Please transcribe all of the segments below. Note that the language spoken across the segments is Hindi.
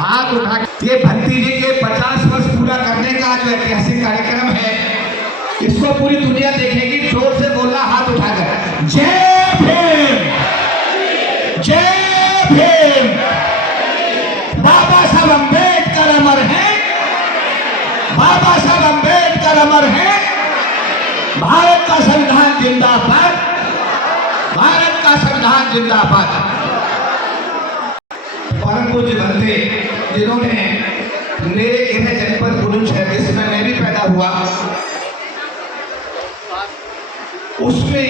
हाथ उठा ये भतीजे के 50 वर्ष पूरा करने का जो ऐतिहासिक कार्यक्रम है, इसको पूरी दुनिया देखेगी। जोर से बोलना हाथ उठाकर, जय भीम, जय भीम। बाबा साहब अम्बेडकर अमर हैं, बाबा साहब अम्बेडकर अमर हैं। भारत का संविधान जिंदाबाद, भारत का संविधान जिंदाबाद। परम पूज्य बनते जिन्होंने मेरे गृह जनपद बुलंदशहर जिसमें मैं भी पैदा हुआ, उसमें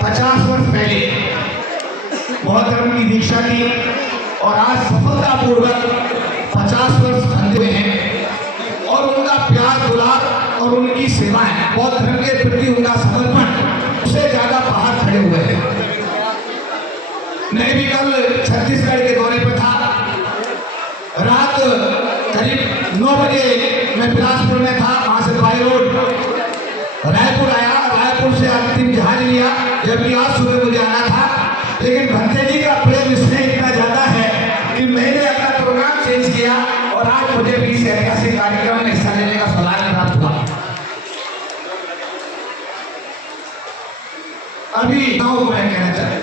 50 वर्ष पहले बौद्ध धर्म की दीक्षा की और आज सफलतापूर्वक 50 वर्ष बंधे हुए हैं। और उनका प्यार दुलार और उनकी सेवाएं, बौद्ध धर्म के प्रति उनका समर्पण, उससे ज्यादा बाहर खड़े हुए हैं। मैं भी कल छत्तीसगढ़ के दौरे पर था। रात करीब 9 बजे मैं बिलासपुर में था, वहां से दवाई रोड रायपुर आया। रायपुर से अंतिम जहाज लिया, जबकि आज सुबह मुझे आना था। लेकिन भंते जी का प्रेम इसमें इतना ज्यादा है कि मैंने अपना प्रोग्राम चेंज किया और आज मुझे भी इस ऐतिहासिक कार्यक्रम में हिस्सा लेने का सौभाग्य प्राप्त हुआ। अभी गाँव को मैं कहना चाहता,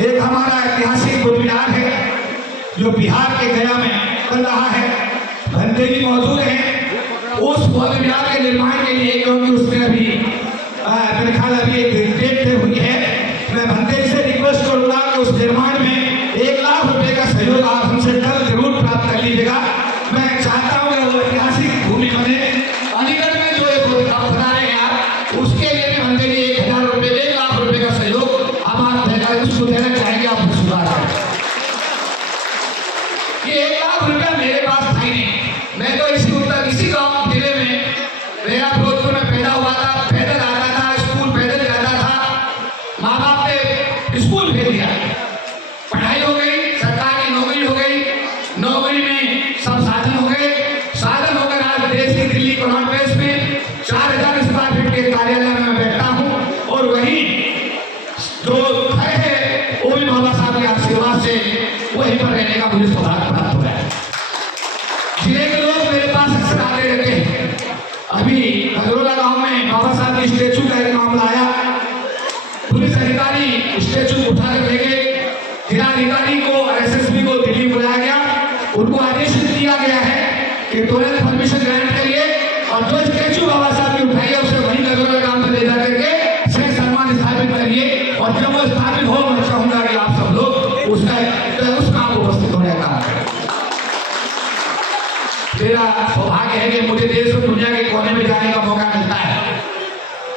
एक हमारा ऐतिहासिक बुद्ध विहार है जो बिहार के गया में बन रहा है। भंते जी मौजूद हैं उस बुद्ध विहार के निर्माण के लिए, क्योंकि उसमें अभी मेरे ख्याल अभी एक डेट तय हुई है। मैं भंते जी से रिक्वेस्ट करूंगा कि उस निर्माण में 1 लाख रुपए का सहयोग आप हमसे जरूर प्राप्त कर लीजिएगा। मैं चाहता हूँ कि वो ऐतिहासिक भूमि बने। अलीगढ़ में जो एक बना रहे हैं आप, उसके लिए भी भंते जी 1,000 रुपए 1 लाख रुपए का सहयोग आप उसको देना चाहेंगे। आप सुधार ये 1 लाख रुपया मेरे पास था ही नहीं। मैं तो इसी गाँव जिले में, मेरा फिरोजपुर में पैदा हुआ था, पैदल आता था, स्कूल पैदल जाता था। माँ बाप ने स्कूल भेज दिया, पढ़ाई हो गई, सरकारी नौकरी हो गई, नौकरी में सब साधन हो गए। साधन होकर आज देश की दिल्ली कॉन्वेंट प्लेस में 4000 स्क्वायर फीट के कार्यालय में मैं बैठा हूँ। और वही जो घर है वो भी बाबा साहब के आशीर्वाद से वहीं पर रहने का मुझे सौभाग्य प्राप्त हुआ है। जिले के लोग मेरे पास अक्सर आते रहते हैं। अभी खजरोला गांव में बाबा साहब की स्टेचू का एक मामला आया। पुलिस अधिकारी स्टेचू उठा कर ले गए। जिलाधिकारी को और एसएसपी को दिल्ली बुलाया गया। उनको आदेश दिया गया है कि तुरंत परमिशन ग्रांट करिए और जो स्टेचू बाबा साहब की उठाई है उसे वहीं खजरोला गांव में ले जाकर के से सम्मान स्थापित करिए। और जब वो स्थापित हो, मैं चाहूंगा कि आप सब लोग उस काम उपस्थित होने का। मेरा सौभाग्य है कि मुझे देश और दुनिया के कोने में जाने का मौका मिलता है।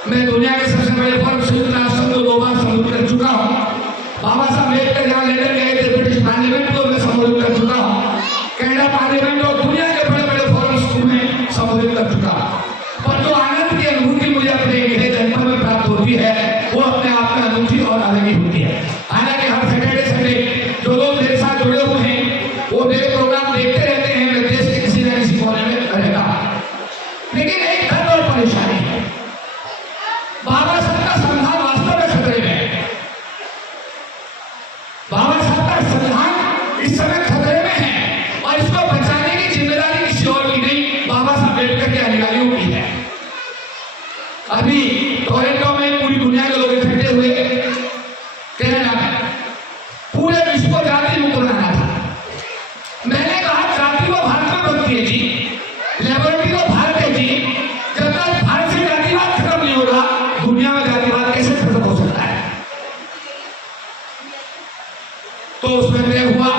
मैं दुनिया के सबसे बड़े फोरम संयुक्त राष्ट्र संघ को 2 बार संबोधित कर चुका हूँ। बाबा साहब अम्बेडकर जहाँ लंदन गए थे, ब्रिटिश पार्लियामेंट को मैं संबोधित कर चुका हूँ। कनाडा पार्लियामेंट और दुनिया के बड़े बड़े फोरम में संबोधित कर चुका हूँ। पर जो आनंद की अनुभूति मुझे अपने गृह जनपद में प्राप्त होती है, वो अपने आप में अनूठी और अलग ही होती है। हालांकि हर सैटरडे संडे जो लोग मेरे साथ जुड़े हुए हैं वो मेरे प्रोग्राम देखते रहते हैं। मैं देश के किसी न किसी कोने में रहता, लेकिन एक दर्द और परेशानी है। बाबा साहब का संविधान वास्तव में खतरे में है। बाबा साहब का संविधान इस समय खतरे में है और इसको बचाने की जिम्मेदारी किसी और की नहीं, बाबा साहब अम्बेडकर के अधिकारियों की है। अभी टोरंटो में पूरी दुनिया के लोग इकट्ठे हुए, कनाडा में पूरे विश्व को जाति मुक्त बनाना था। मैंने कहा जाति को भारत में बनती है जी, लिबर्टी को भारत है जी। जब तक भारत से जातिवाद खत्म नहीं होगा, दुनिया में जातिवाद कैसे खत्म हो सकता है? तो उसमें तय हुआ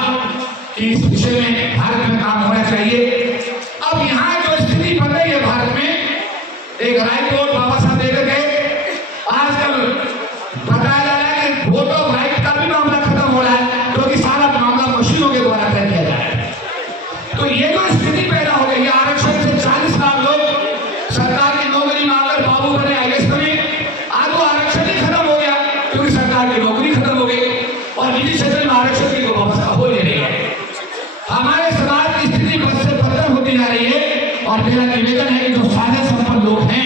कि इस विषय में भारत में काम होना चाहिए। अब यहाँ जो स्थिति बन रही है भारत में, एक रायकोट बाबा साहब लेकर गए। आजकल बताया जा रहा है कि वोट ऑफ राइट का भी मामला खत्म हो रहा है, क्योंकि सारा मामला मशीनों के द्वारा तय किया जा रहा है। तो ये जो स्थिति पैदा हो गई है, आरक्षण से 40 लाख लोग सरकार की नौकरी मांगकर बाबू बने, आईएएस बने। आज वो आरक्षण ही खत्म हो गया क्योंकि सरकार की नौकरी खत्म हो गई और निजी क्षेत्र में आरक्षण की व्यवस्था हो नहीं रही है। हमारे समाज की स्थिति बद से बदतर होती जा रही है। और मेरा निवेदन है कि जो साझे संपन्न लोग हैं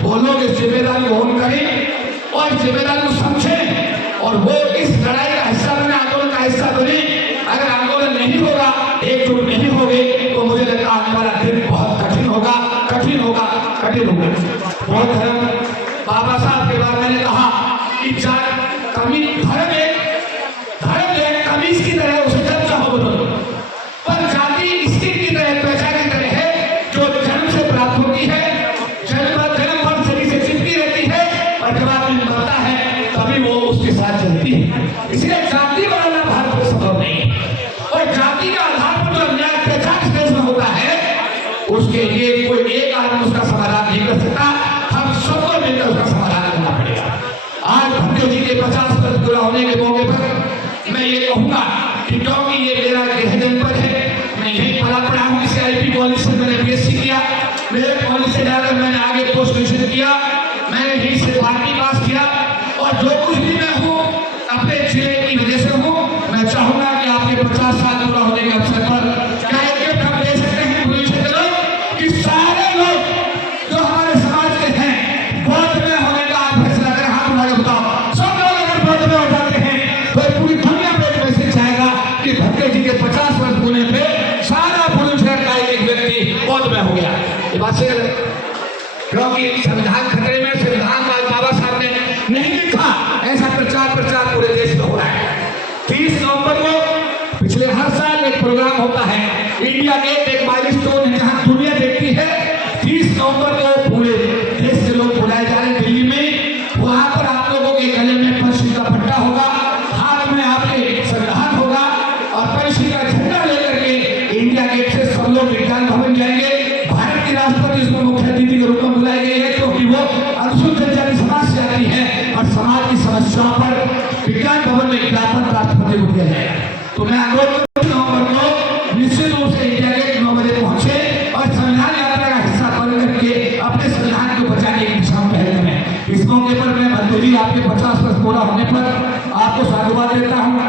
वो लोग इस जिम्मेदारी को ग्रहण करें और जिम्मेदारी को समझें और वो इस लड़ाई का हिस्सा बने, आंदोलन का हिस्सा बने। अगर आंदोलन नहीं होगा एकजुट नहीं होंगे तो मुझे लगता है आने वाला दिन बहुत कठिन होगा, कठिन होगा, कठिन होगा। बहुत धर्म बाबा साहब के बाद मैंने कहा कि धर्म एक कमीज की तरह, उसे जब चाहो बदलो, पर जाति स्किन की तरह, त्वचा की तरह है जो जन्म से प्राप्त होती है, जन्म भर शरीर से चिपकी रहती है, और जब आदमी मरता है तभी वो उसके साथ चलती है। इसलिए जाति बनाना भारत में संभव नहीं है, और जाति के आधार पर जो अन्याय अत्याचार इस देश में होता है उसके लिए कोई एक आदमी उसका समाधान नहीं कर सकता, हम सबको मिलकर उसका समाधान करना पड़ेगा। आज भट्टो जी के 50 वर्ष पूरा होने के मौके पर मैं ये कहूंगा कि क्योंकि ये मेरा गृह जनपद है, मैं यही पला पड़ा हूँ, इसे आईपी कॉलेज से मैंने बीएससी किया, मेरे कॉलेज से जाकर मैंने आगे पोस्ट ग्रेजुएशन किया, मैंने यहीं से 12वीं पास किया, और जो कुछ भी मैं हूँ अपने जिले की वजह से हूँ। मैं चाहूंगा कि आपके 50 साल पूरा होने के अवसर पर क्या एक गिफ्ट हम दे सकते हैं पूरे क्षेत्र में कि सारे लोग जो हमारे समाज के हैं बौद्ध में होने का आप फैसला करें, हाथ उठा के बताओ। सब लोग अगर बौद्ध में हो जाते हैं तो पूरी दुनिया में एक मैसेज जाएगा कि भट्टो जी के 50 वर्ष होने पे सारा बुलंदशहर का एक व्यक्ति बौद्ध में हो गया। ये बात सही है, क्योंकि संविधान खतरे में, संविधान बाबा साहब ने नहीं लिखा, ऐसा प्रचार पूरे देश में हो रहा है। 30 नवंबर को पिछले हर साल एक प्रोग्राम होता है, इंडिया गेट एक माइलस्टोन है जहां दुनिया देखती है। 30 नवंबर को पूरे देश से लोग बुलाए जा रहे हैं दिल्ली में, वहां पर आप लोगों के गले में पंचशील का पट्टा होगा, हाथ में आपके संविधान होगा, और पंचशील का झंडा लेकर के इंडिया गेट से सब लोग विज्ञान भवन जाएंगे। भारत के राष्ट्रपति इसको मुख्य अतिथि के रूप में बुलाई गई है, क्योंकि वो अनुसूचित जनजाति समाज से आती है और समाज की समस्याओं पर विज्ञान भवन में ज्ञापन राष्ट्रपति को दिया जाएगा। तो मैं अनुरोध करता हूं नवंबर को निश्चित रूप से इंडिया गेट 9 बजे पहुंचे और संविधान यात्रा का हिस्सा बन करके अपने संविधान को बचाने की दिशा में पहल करें। इस मौके पर मैं भट्टो जी आपके 50 वर्ष पूरा होने पर आपको साधुवाद देता हूँ।